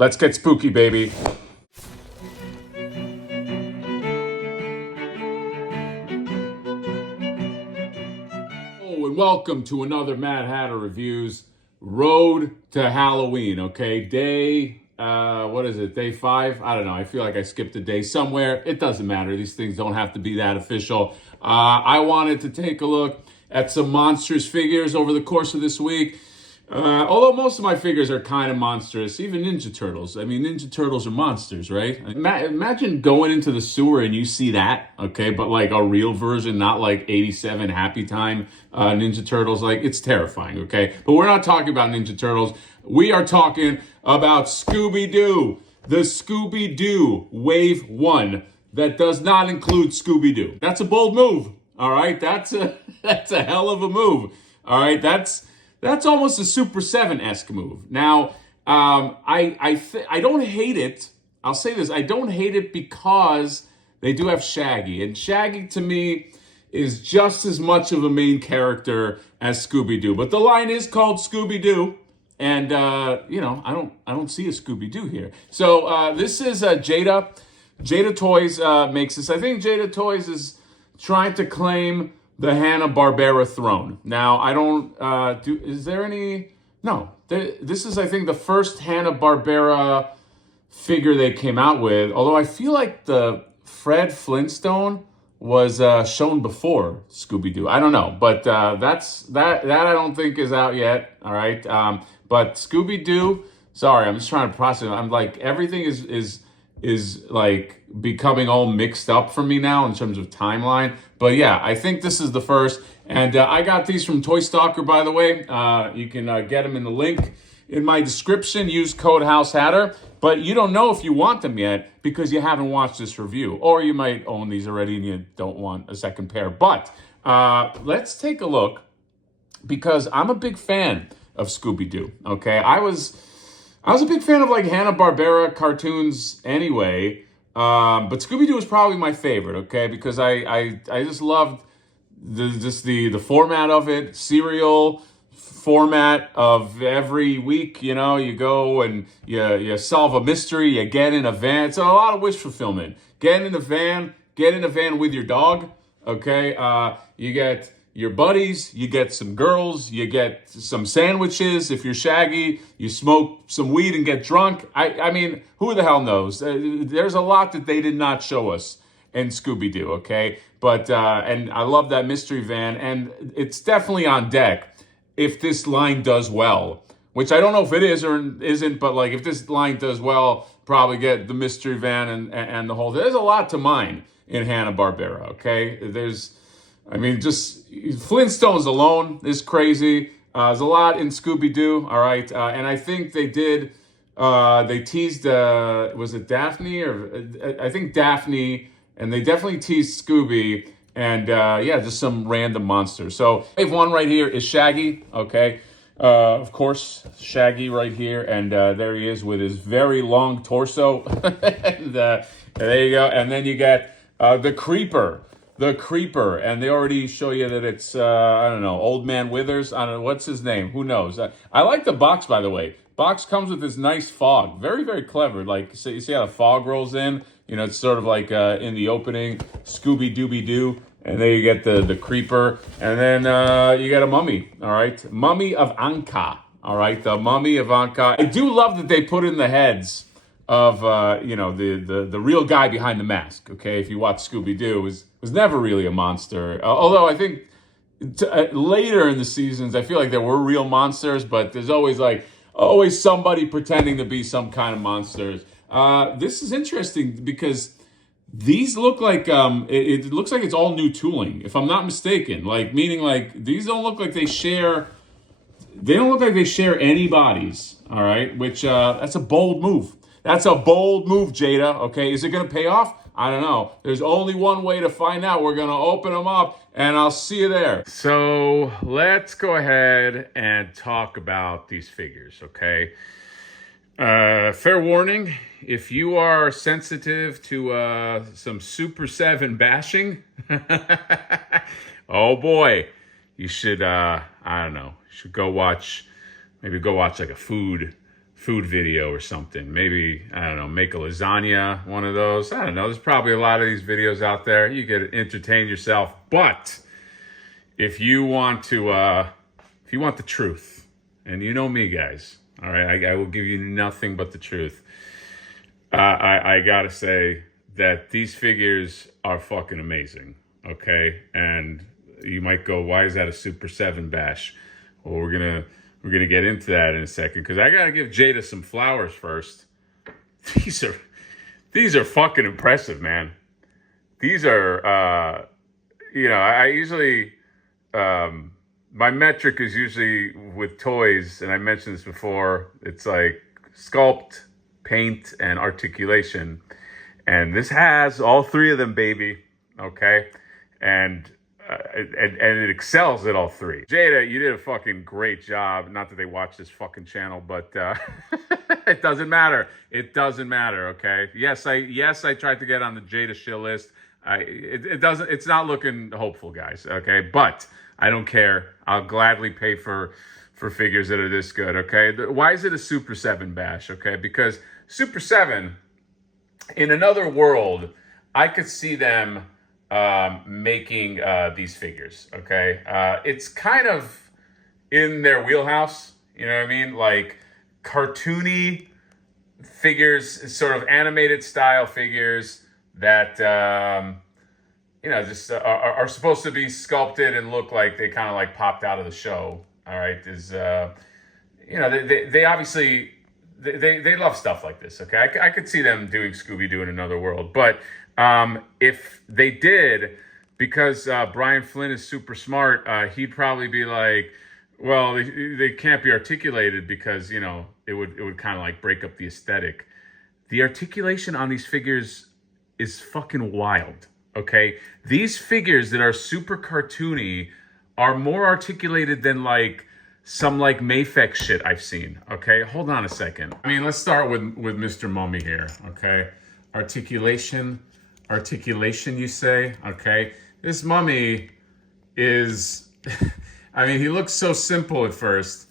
Let's get spooky, baby. Oh, and welcome to another Mad Hatter Reviews Road to Halloween, okay? Day, what is it, day 5? I don't know. I feel like I skipped a day somewhere. It doesn't matter. These things don't have to be that official. I wanted to take a look at some monstrous figures over the course of this week. Although most of my figures are kind of monstrous, even Ninja Turtles. I mean, Ninja Turtles are monsters, right? Imagine going into the sewer and you see that, okay? But like a real version, not like 87 Happy Time Ninja Turtles. Like, it's terrifying, okay? But we're not talking about Ninja Turtles. We are talking about Scooby-Doo. The Scooby-Doo Wave 1 that does not include Scooby-Doo. That's a bold move, all right? That's a hell of a move, all right? That's almost a Super7-esque move. Now, I don't hate it. I'll say this. I don't hate it because they do have Shaggy. And Shaggy, to me, is just as much of a main character as Scooby-Doo. But the line is called Scooby-Doo. And, I don't see a Scooby-Doo here. So this is Jada. Jada Toys makes this. I think Jada Toys is trying to claim the Hanna-Barbera throne. Now, I don't, is there any, no. This is, I think, the first Hanna-Barbera figure they came out with, although I feel like the Fred Flintstone was shown before Scooby-Doo. I don't know, but that I don't think is out yet, all right? But Scooby-Doo, sorry, I'm just trying to process it. I'm like, everything is like becoming all mixed up for me now in terms of timeline. But yeah, I think this is the first. And I got these from Toy Stalker, by the way. You can get them in the link in my description. Use code HouseHatter. But you don't know if you want them yet because you haven't watched this review. Or you might own these already and you don't want a second pair. But let's take a look because I'm a big fan of Scooby-Doo, okay? I was a big fan of like Hanna-Barbera cartoons anyway, but Scooby-Doo was probably my favorite, okay? Because I just loved the format of it, serial format of every week. You know, you go and you solve a mystery, you get in a van. It's a lot of wish fulfillment. Get in a van with your dog, okay? You get your buddies, you get some girls, you get some sandwiches. If you're Shaggy, you smoke some weed and get drunk. I mean, who the hell knows? There's a lot that they did not show us in Scooby-Doo, okay? But, and I love that mystery van, and it's definitely on deck if this line does well, which I don't know if it is or isn't, but like if this line does well, probably get the mystery van and the whole, there's a lot to mine in Hanna-Barbera, okay? Just Flintstones alone is crazy. There's a lot in Scooby-Doo, all right? And I think they teased, was it Daphne? I think Daphne, and they definitely teased Scooby, and just some random monsters. So wave 1 right here is Shaggy, okay? Of course, Shaggy right here, and there he is with his very long torso. And there you go. And then you get the Creeper. The Creeper, and they already show you that it's, I don't know, Old Man Withers. I don't know, what's his name? Who knows? I like the box, by the way. Box comes with this nice fog. Very, very clever. Like, so you see how the fog rolls in? You know, it's sort of like in the opening, Scooby-Dooby-Doo. And there you get the Creeper. And then you get a mummy, all right? Mummy of Anka, all right? The Mummy of Anka. I do love that they put in the heads of, the real guy behind the mask, okay? If you watch Scooby-Doo, was never really a monster. Although I think later in the seasons, I feel like there were real monsters, but there's always somebody pretending to be some kind of monsters. This is interesting because these look like, it looks like it's all new tooling, if I'm not mistaken. Like, meaning like, these don't look like they share any bodies, all right? Which, that's a bold move. That's a bold move, Jada, okay? Is it going to pay off? I don't know. There's only one way to find out. We're going to open them up, and I'll see you there. So let's go ahead and talk about these figures, okay? Fair warning, if you are sensitive to some Super7 bashing, oh boy, you should, I don't know, you should maybe go watch like a food food video or something. Maybe, I don't know, make a lasagna, one of those. I don't know. There's probably a lot of these videos out there. You could entertain yourself. But if you want the truth, and you know me, guys, all right, I will give you nothing but the truth. I gotta say that these figures are fucking amazing, okay? And you might go, why is that a Super7 bash? Well, we're gonna get into that in a second, because I gotta give Jada some flowers first. These are fucking impressive, man. These are, I usually, my metric is usually with toys, and I mentioned this before, it's like sculpt, paint, and articulation. And this has all three of them, baby, okay? And it excels at all three. Jada, you did a fucking great job. Not that they watch this fucking channel, but it doesn't matter. It doesn't matter, okay? Yes, I tried to get on the Jada shill list. It's not looking hopeful, guys, okay? But I don't care. I'll gladly pay for figures that are this good, okay? Why is it a Super7 bash, okay? Because Super7, in another world, I could see them making these figures, okay? It's kind of in their wheelhouse, you know what I mean? Like cartoony figures, sort of animated style figures that, just are supposed to be sculpted and look like they kind of like popped out of the show, all right? They obviously, they love stuff like this, okay? I could see them doing Scooby-Doo in another world, but if they did, because Brian Flynn is super smart, he'd probably be like, well, they can't be articulated because, it would kind of like break up the aesthetic. The articulation on these figures is fucking wild, okay? These figures that are super cartoony are more articulated than like some like Mayfex shit I've seen, okay? Hold on a second. I mean, let's start with Mr. Mummy here, okay? Articulation, you say, okay? This mummy is, I mean, he looks so simple at first,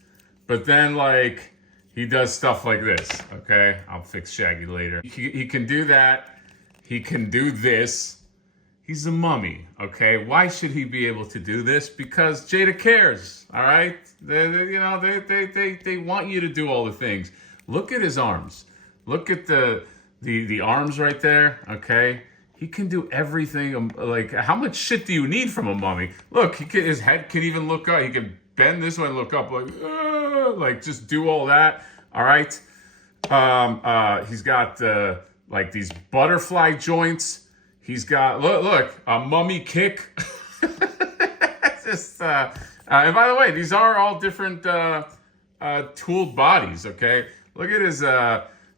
but then like he does stuff like this, okay? I'll fix Shaggy later. He can do that. He can do this. He's a mummy, okay? Why should he be able to do this? Because Jada cares, all right? They want you to do all the things. Look at his arms. Look at the arms right there, okay? He can do everything. Like, how much shit do you need from a mummy? Look, his head can even look up. He can bend this way and look up, like just do all that, all right? He's got like these butterfly joints. He's got, look, a mummy kick. Just, and by the way, these are all different tooled bodies, okay? Look at his,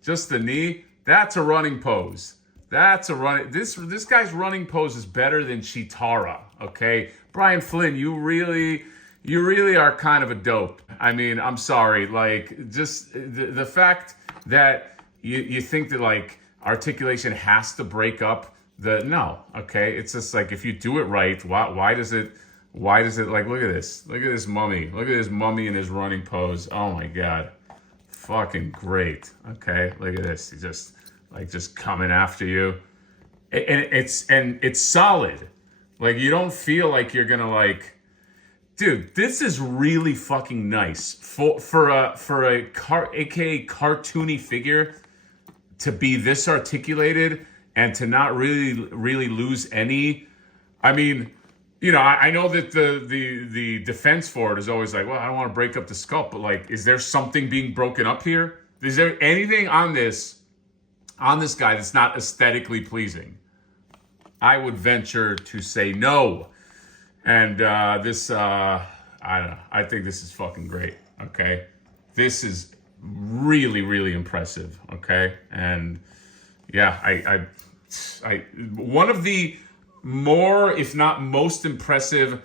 just the knee. That's a running pose. This guy's running pose is better than Chitara, okay? Brian Flynn, you really are kind of a dope. I mean, I'm sorry, like, just the fact that you think that, like, articulation has to break up no, okay? It's just like, if you do it right, why does it, like, look at this mummy. Look at this mummy in his running pose. Oh my God. Fucking great, okay? Look at this. He's just coming after you. And it's solid. Like, you don't feel like you're gonna like, dude, this is really fucking nice for a aka cartoony figure to be this articulated and to not really lose any. I mean, I know that the defense for it is always like, well, I don't want to break up the sculpt, but like, is there something being broken up here? Is there anything on this guy that's not aesthetically pleasing? I would venture to say no. And I don't know. I think this is fucking great, okay? This is really, really impressive, okay? And yeah, I one of the more, if not most impressive,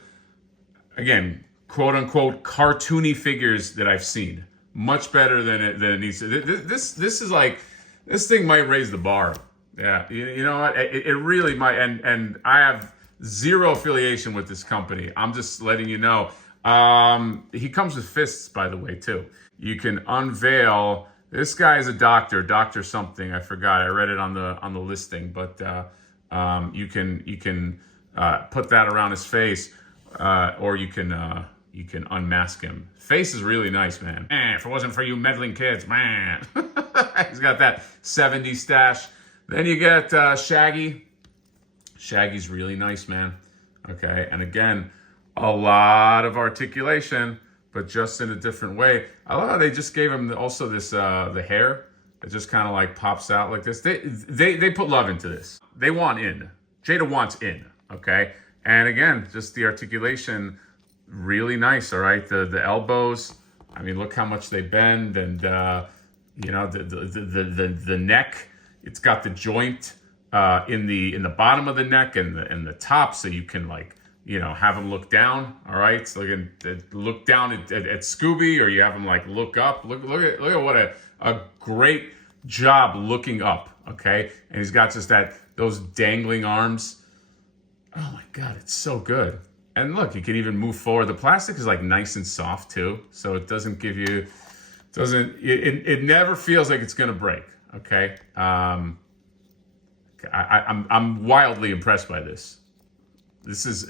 again, quote unquote, cartoony figures that I've seen. Much better than it needs to. This is like, this thing might raise the bar. Yeah, you know what? It really might. And I have zero affiliation with this company. I'm just letting you know. He comes with fists, by the way, too. You can unveil This guy is a doctor something. I forgot. I read it on the listing, but you can put that around his face, or you can unmask him. Face is really nice, man. If it wasn't for you meddling kids, man. He's got that 70s stash. Then you get Shaggy. Shaggy's really nice, man. Okay, and again, a lot of articulation, but just in a different way. I love how they just gave him also this the hair. It just kind of like pops out like this. They put love into this. They want in. Jada wants in. Okay, and again, just the articulation, really nice. All right, the elbows. I mean, look how much they bend, and you know, the neck. It's got the joint in the bottom of the neck and the top, so you can, like, you know, have him look down. All right, so you can look down at Scooby, or you have him like look up. Look at what a great job looking up. Okay, and he's got just those dangling arms. Oh my God, it's so good. And look, you can even move forward. The plastic is like nice and soft too, so it doesn't give you, it never feels like it's gonna break. Okay, I'm wildly impressed by this. This is,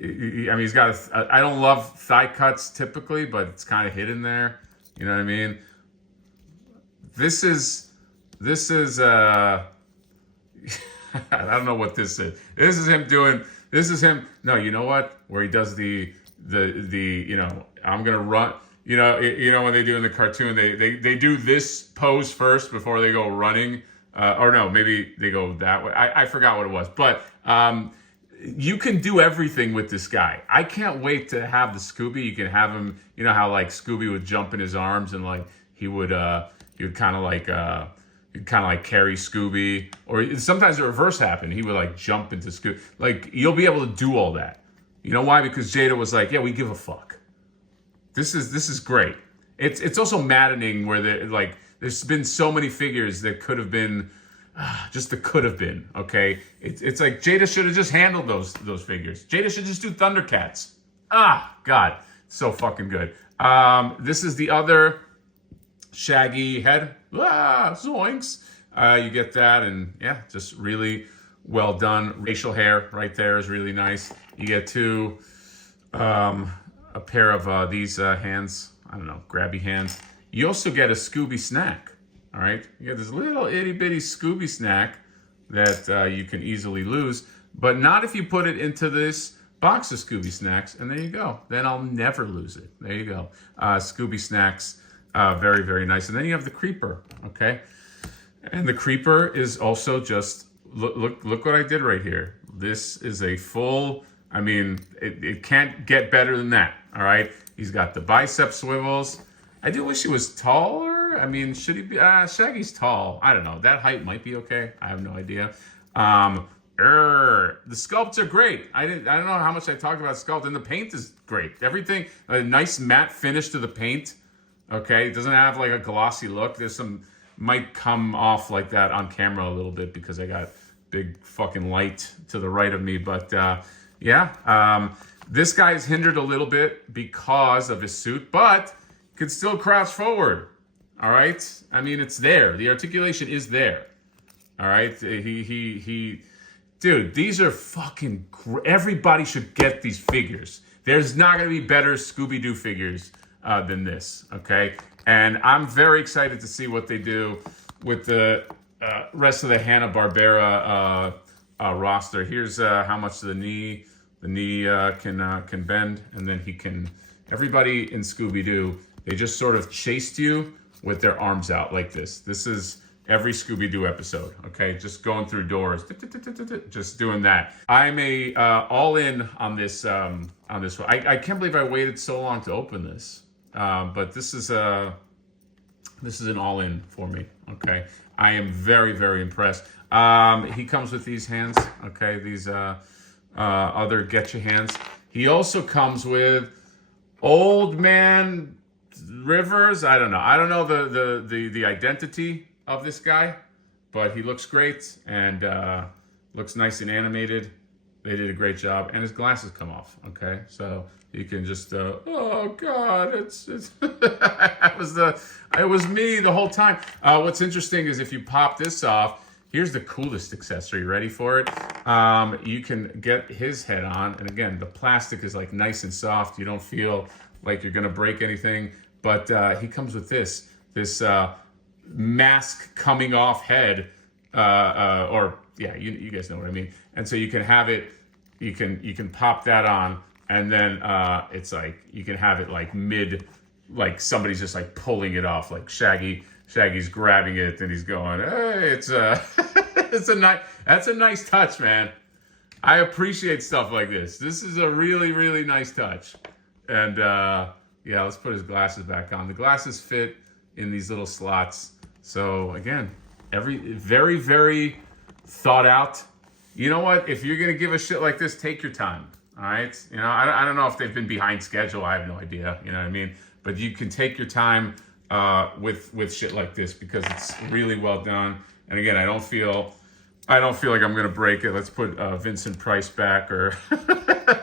he's got I don't love thigh cuts typically, but it's kind of hidden there. You know what I mean? This is I don't know what this is. This is him. No, you know what? Where he does the you know, I'm gonna run. You know when they do in the cartoon, they do this pose first before they go running. Or no, maybe they go that way. I forgot what it was. But you can do everything with this guy. I can't wait to have the Scooby. You can have him, you know how like Scooby would jump in his arms and like he would kind of like carry Scooby. Or sometimes the reverse happened. He would like jump into Scooby. Like, you'll be able to do all that. You know why? Because Jada was like, yeah, we give a fuck. This is great. It's also maddening where there's been so many figures that could have been, just the could have been. Okay, it's like Jada should have just handled those figures. Jada should just do Thundercats. God, so fucking good. This is the other Shaggy head. Zoinks. You get that, and yeah, just really well done. Facial hair right there is really nice. You get a pair of these hands. I don't know, grabby hands. You also get a Scooby snack. All right, you get this little itty bitty Scooby snack that you can easily lose, but not if you put it into this box of Scooby snacks. And there you go. Then I'll never lose it. There you go. Scooby snacks, very, very nice. And then you have the creeper. Okay, and the creeper is also just look what I did right here. This is a full. I mean, it can't get better than that. All right, he's got the bicep swivels. I do wish he was taller. I mean, should he be? Shaggy's tall. I don't know. That height might be okay. I have no idea. The sculpts are great. I don't know how much I talked about sculpt, and the paint is great. Everything, a nice matte finish to the paint. Okay, it doesn't have like a glossy look. There's some might come off like that on camera a little bit because I got big fucking light to the right of me. But yeah, this guy is hindered a little bit because of his suit, but can still crouch forward. All right, I mean, it's there. The articulation is there. All right, dude, these are fucking. Everybody should get these figures. There's not gonna be better Scooby-Doo figures than this. Okay, and I'm very excited to see what they do with the rest of the Hanna-Barbera roster. Here's how much the knee can bend, and then he can. Everybody in Scooby-Doo, they just sort of chased you with their arms out like this. This is every Scooby-Doo episode, okay? Just going through doors, just doing that. I'm all in on this one. I can't believe I waited so long to open this, but this is an all in for me, okay? I am very, very impressed. He comes with these hands, okay? These other Getcha hands. He also comes with Old Man Rivers. I don't know the identity of this guy, but he looks great and looks nice and animated. they did a great job, and his glasses come off. Okay, so you can just oh god, it's it was me the whole time. What's interesting is if you pop this off, here's the coolest accessory. Ready for it? You can get his head on, and again, the plastic is like nice and soft. You don't feel like you're gonna break anything. But he comes with this mask coming off head, or yeah, you guys know what I mean. And so you can have it. You can pop that on, and then it's like you can have it like mid, like somebody's just like pulling it off, like Shaggy's grabbing it and he's going, hey, it's that's a nice touch, man. I appreciate stuff like this. This is a really, really nice touch. And yeah, let's put his glasses back on. The glasses fit in these little slots. So again, very, very thought out. You know what? If you're gonna give a shit like this, take your time. All right. You know, I don't know if they've been behind schedule. I have no idea. You know what I mean? But you can take your time with shit like this because it's really well done. And again, I don't feel like I'm gonna break it. Let's put Vincent Price back or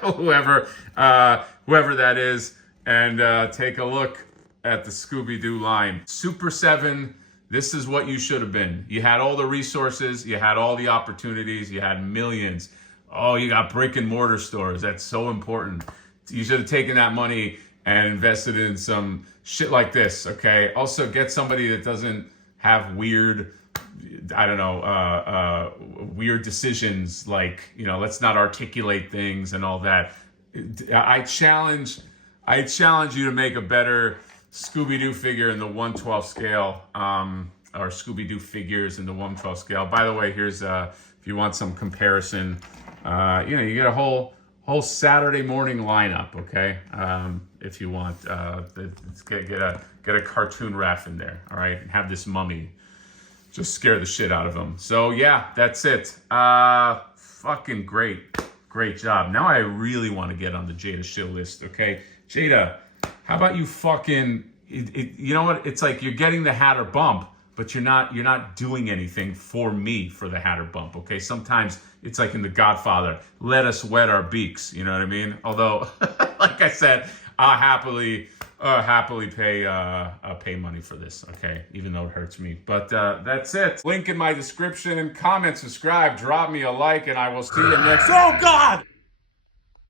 whoever that is, and take a look at the Scooby-Doo line. Super7. This is what you should have been. You had all the resources, you had all the opportunities, you had millions. Oh, you got brick and mortar stores. That's so important. You should have taken that money and invested in some shit like this, okay? Also, get somebody that doesn't have weird, I don't know, weird decisions like, you know, let's not articulate things and all that. I challenge you to make a better Scooby-Doo figure in the 1/12 scale, or Scooby-Doo figures in the 1/12 scale. By the way, here's if you want some comparison, you know, you get a whole Saturday morning lineup, okay? If you want, get a cartoon Raph in there, all right? And have this mummy just scare the shit out of them. So yeah, that's it. Fucking great job. Now I really want to get on the Jada shill list, okay? Jada, how about you fucking, you know what? It's like you're getting the Hatter bump, but you're not doing anything for me for the Hatter bump, okay? Sometimes it's like in The Godfather, let us wet our beaks, you know what I mean? Although, like I said, I'll happily pay money for this, okay? Even though it hurts me. But that's it. Link in my description and comment, subscribe, drop me a like, and I will see you next. Oh God!